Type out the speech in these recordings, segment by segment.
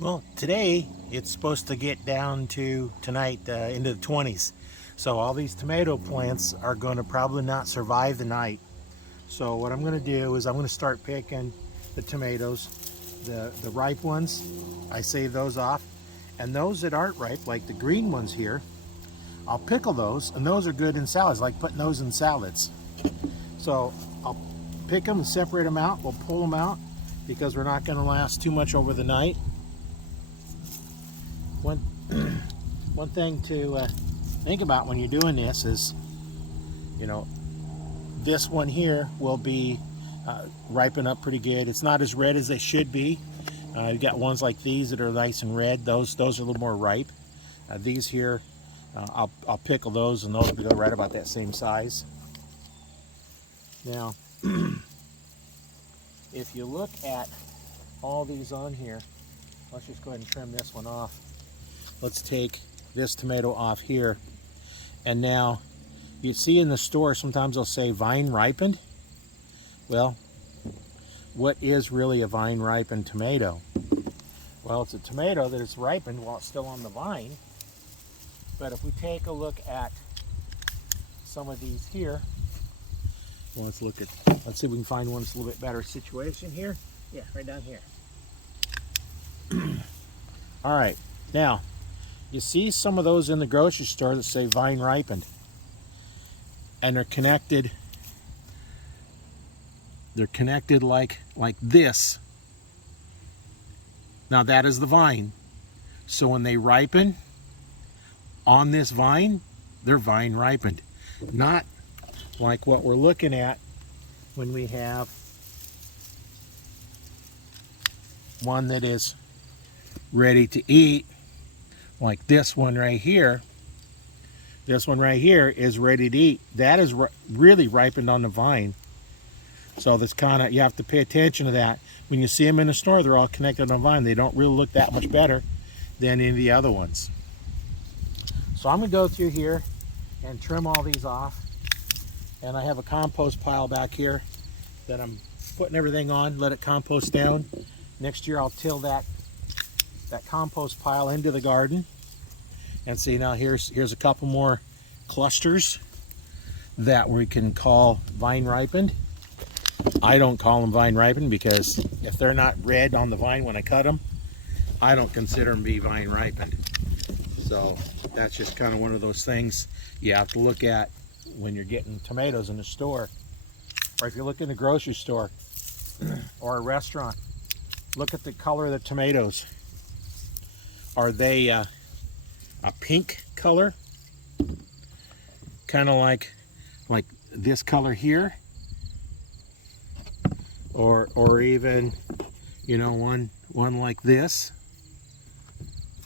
Well, today it's supposed to get down to tonight into the 20s. So all these tomato plants are going to probably not survive the night. So what I'm going to do is I'm going to start picking the tomatoes, the ripe ones. I save those off. And those that aren't ripe, like the green ones here, I'll pickle those. And those are good in salads, like putting those in salads. So I'll pick them and separate them out. We'll pull them out because we're not going to last too much over the night. One, one thing to think about when you're doing this is, you know, this one here will be ripen up pretty good. It's not as red as they should be. You've got ones like these that are nice and red. Those are a little more ripe. These here, I'll pickle those, and those will go right about that same size. Now, if you look at all these on here, let's just go ahead and trim this one off. Let's take this tomato off here. And now, you see in the store, sometimes they'll say vine ripened. Well, what is really a vine ripened tomato? Well, it's a tomato that is ripened while it's still on the vine. But if we take a look at some of these here, well, let's see if we can find one that's a little bit better situation here. Yeah, right down here. All right, now, you see some of those in the grocery store that say vine ripened. And they're connected like this. Now that is the vine. So when they ripen on this vine, they're vine ripened. Not like what we're looking at when we have one that is ready to eat, like this one right here. This one right here is ready to eat. That is really ripened on the vine. So that's you have to pay attention to that. When you see them in the store, they're all connected on the vine. They don't really look that much better than any of the other ones. So I'm gonna go through here and trim all these off. And I have a compost pile back here that I'm putting everything on, let it compost down. Next year I'll till that compost pile into the garden. And see, now here's a couple more clusters that we can call vine ripened. I don't call them vine ripened because if they're not red on the vine when I cut them, I don't consider them to be vine ripened. So that's just kind of one of those things you have to look at when you're getting tomatoes in the store, or if you look in the grocery store or a restaurant. Look at the color of the tomatoes. Are they a pink color, kind of like this color here, or even, you know, one like this?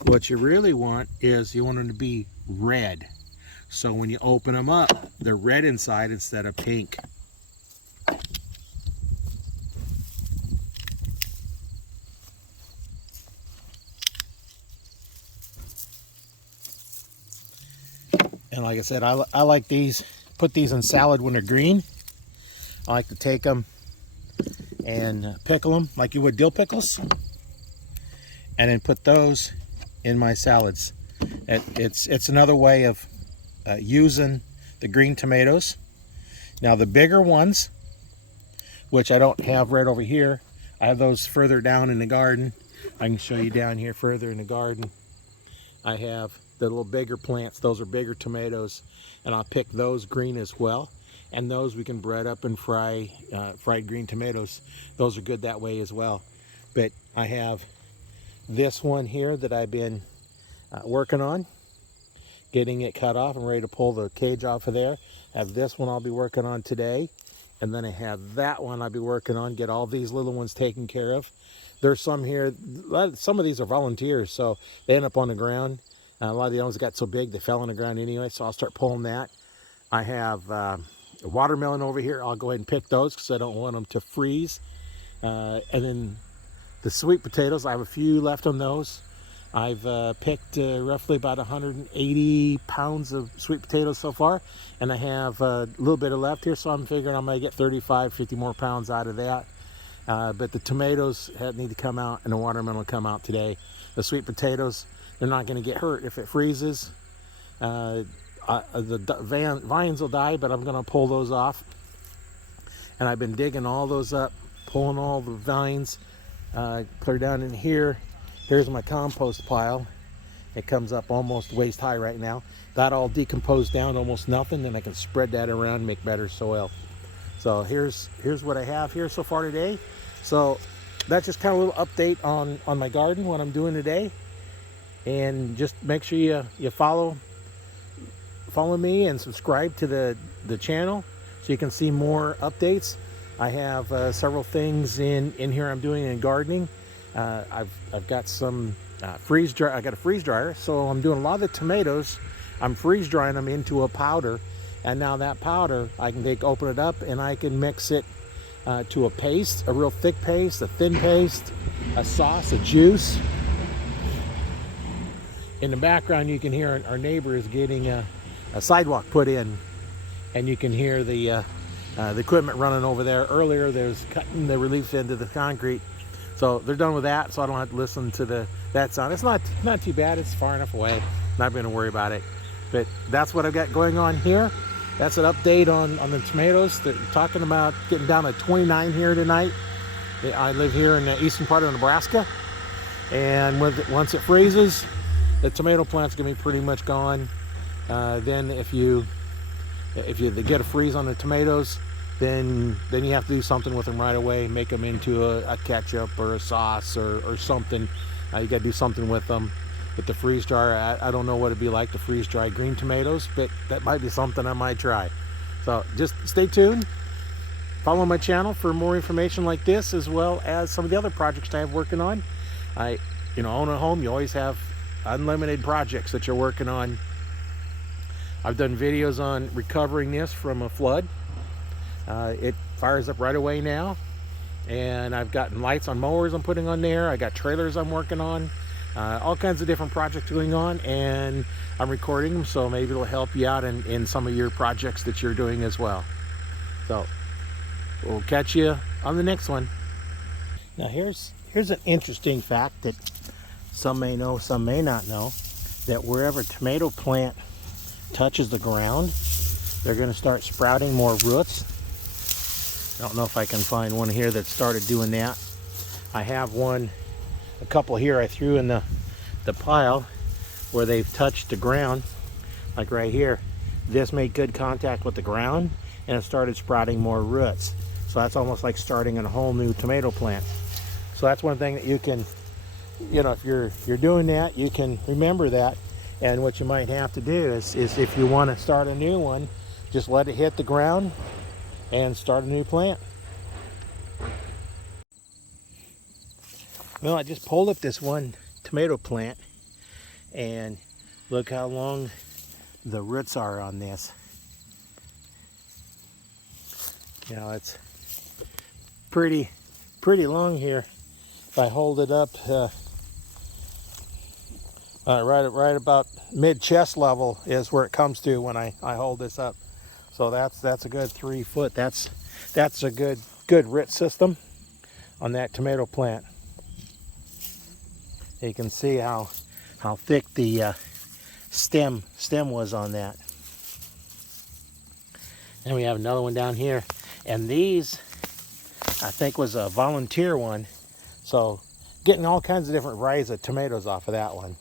What you really want is you want them to be red, so when you open them up, they're red inside instead of pink. And like I said, I like these, put these in salad when they're green. I like to take them and pickle them like you would dill pickles, and then put those in my salads. It's another way of using the green tomatoes. Now the bigger ones, which I don't have right over here, I have those further down in the garden. I can show you down here further in the garden. I have the little bigger plants. Those are bigger tomatoes, and I'll pick those green as well. And those we can bread up and fry, fried green tomatoes. Those are good that way as well. But I have this one here that I've been working on, getting it cut off. I'm ready to pull the cage off of there. I have this one I'll be working on today. And then I have that one I'll be working on, get all these little ones taken care of. There's some here, some of these are volunteers, so they end up on the ground. A lot of the ones got so big they fell on the ground anyway, so I'll start pulling that. I have a watermelon over here. I'll go ahead and pick those because I don't want them to freeze. And then the sweet potatoes, I have a few left on those. I've picked roughly about 180 pounds of sweet potatoes so far, and I have a little bit of left here, so I'm figuring I'm going to get 35, 50 more pounds out of that. But the tomatoes need to come out, and the watermelon will come out today. The sweet potatoes, they're not going to get hurt if it freezes. The vines will die, but I'm going to pull those off. And I've been digging all those up, pulling all the vines clear down in here. Here's my compost pile. It comes up almost waist high right now. That all decomposed down to almost nothing, and I can spread that around and make better soil. So here's what I have here so far today. So that's just kind of a little update on my garden, what I'm doing today. And just make sure you follow me and subscribe to the channel so you can see more updates. I have several things in here I'm doing in gardening. I've got some freeze dry. I got a freeze dryer, so I'm doing a lot of the tomatoes. I'm freeze drying them into a powder, and now that powder I can open it up, and I can mix it to a paste, a real thick paste, a thin paste, a sauce, a juice. In the background, you can hear our neighbor is getting a sidewalk put in, and you can hear the equipment running over there. Earlier, there's cutting the relief into the concrete, so they're done with that, so I don't have to listen to that sound. It's not too bad. It's far enough away. Not going to worry about it. But that's what I've got going on here. That's an update on the tomatoes. They're talking about getting down to 29 here tonight. I live here in the eastern part of Nebraska, and once it freezes, the tomato plant's gonna be pretty much gone. Then if you get a freeze on the tomatoes, then you have to do something with them right away. Make them into a ketchup or a sauce or something. You got to do something with them. With the freeze dryer, I don't know what it'd be like to freeze dry green tomatoes, but that might be something I might try. So just stay tuned. Follow my channel for more information like this, as well as some of the other projects I have working on. Own a home, you always have unlimited projects that you're working on. I've done videos on recovering this from a flood. It fires up right away now, and I've gotten lights on mowers I'm putting on there. I got trailers I'm working on. All kinds of different projects going on, and I'm recording them, so maybe it'll help you out in some of your projects that you're doing as well. So we'll catch you on the next one. Now here's an interesting fact that some may know, some may not know, that wherever a tomato plant touches the ground, they're going to start sprouting more roots. I don't know if I can find one here that started doing that. I have a couple here I threw in the pile where they've touched the ground, like right here. This made good contact with the ground, and it started sprouting more roots. So that's almost like starting a whole new tomato plant. So that's one thing that you can, if you're doing that, you can remember that. And what you might have to do is if you want to start a new one, just let it hit the ground and start a new plant. Well, I just pulled up this one tomato plant, and look how long the roots are on this. It's pretty long here. If I hold it up right about mid chest level is where it comes to when I hold this up. So that's a good 3 foot. That's a good root system on that tomato plant. You can see how thick the stem was on that. And we have another one down here, and these I think was a volunteer one, so getting all kinds of different varieties of tomatoes off of that one.